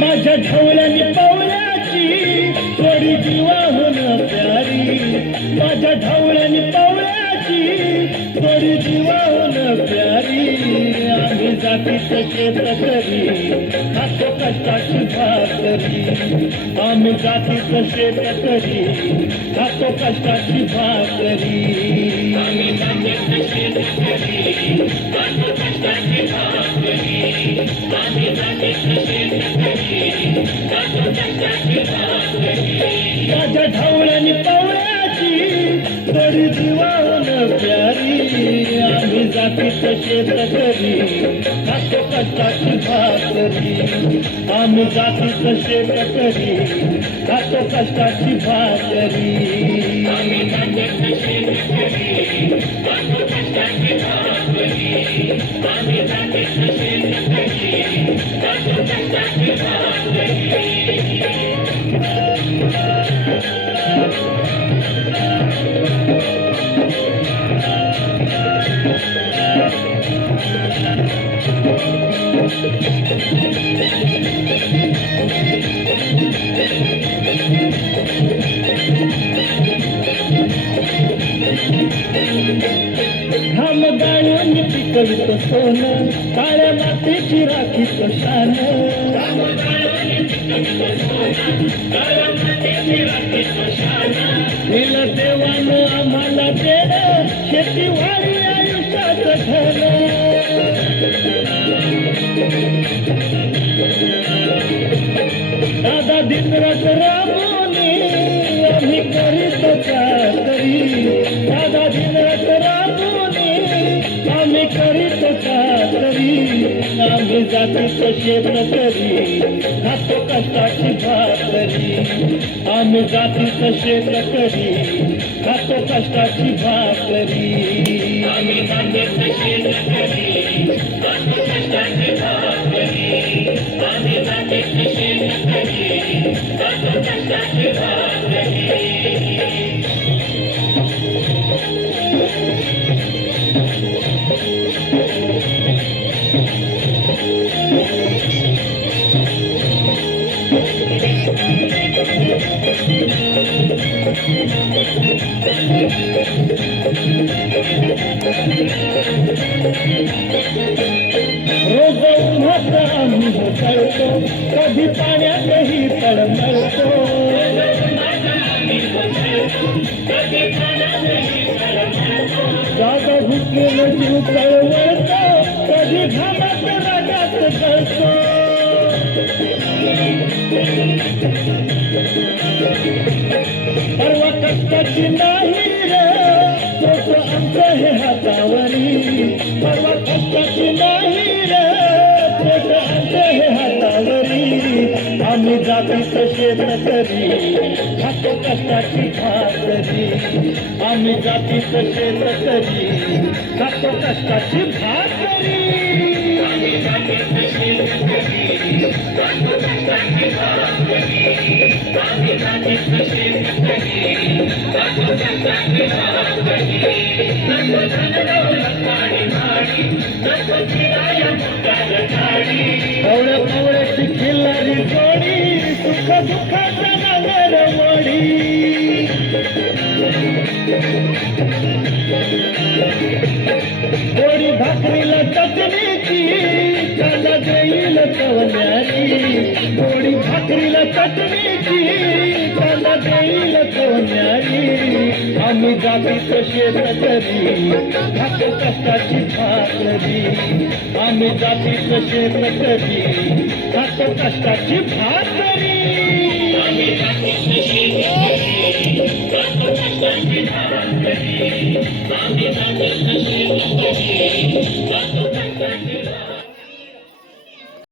माझ्या ढवळ्यानी पावल्याची थोडी जीवाहून प्यारी, माझ्या ढवळ्यानी पावल्याची थोडी जीवाहून प्यारी. आम्ही जातीचं शेतकरी खातो कष्टाची भाकरी, आम्ही जातीचं शेतकरी खातो कष्टाची भाकरी. आम्ही जातीचं शेतकरी खातो कष्टाची भाकरी, आम्ही जातीचं शेतकरी खातो कष्टाची भाकरी. माझ्या ढवळ्यानी पावल्याची थोडी जीवाहून प्यारी, आम्ही जातीचं शेतकरी खातो कष्टाची भाकरी, आम्ही जातीचं शेतकरी खातो कष्टाची भाकरी. आम्ही जातीचं शेतकरी खातो कष्टाची भाकरी, आम्ही जातीचं शेतकरी खातो कष्टाची भाकरी. घाम गाळून पिकवित सोनं, काळ्या मातीची राखीत शान. दिलं देवानं आम्हाला देणं, शेतीवाडी आयुष्याचं धन. दादा दिनरात राबवणे आम्ही करीत चाकरी, दादा दिनरात राबवणे आम्ही करीत चाकरी. आम्ही जातीचं शेतकरी खातो कष्टाची भाकरी, आम्ही जातीचं शेतकरी खातो कष्टाची भाकरी. आम्ही जातीचं शेतकरी खातो कष्टाची भाकरी, आम्ही जातीचं शेतकरी खातो कष्टाची भाकरी. रोज उन्हात आम्ही होतो, कधी पाण्यातही तळमळतो. जागा भुकेलं जीव तळवळतो, कधी घामात रागात जळतो. परवा कष्टाची नाही रे तोच आमचं हे हातावरी, परवा कष्टाची नाही रे तोच आमचं हे हातावरी. आम्ही जातीचं शेतकरी खातो कष्टाची भाकरी, आम्ही जातीचं शेतकरी खातो कष्टाची भाकरी. आम्ही जातीचं शेतकरी खातो कष्टाची भाकरी, आम्ही जातीचं शेतकरी खातो कष्टाची भाकरी. कवळ्या कवळ्याची खिल्लारी जोडी, सुख दुःखाचा नगर मोडी. गोडी भाकरीला चटणीची काला देईल कवल्याची, गोडी भाकरीला चटणीची काला देईल कवल्याची. आम्ही जातीचं शेतकरी खातो कष्टाची भाकरी, आम्ही जातीचं शेतकरी खातो कष्टाची भाकरी. आम्ही जातीचं शेतकरी खातो कष्टाची भाकरी, आम्ही जातीचं शेतकरी खातो कष्टाची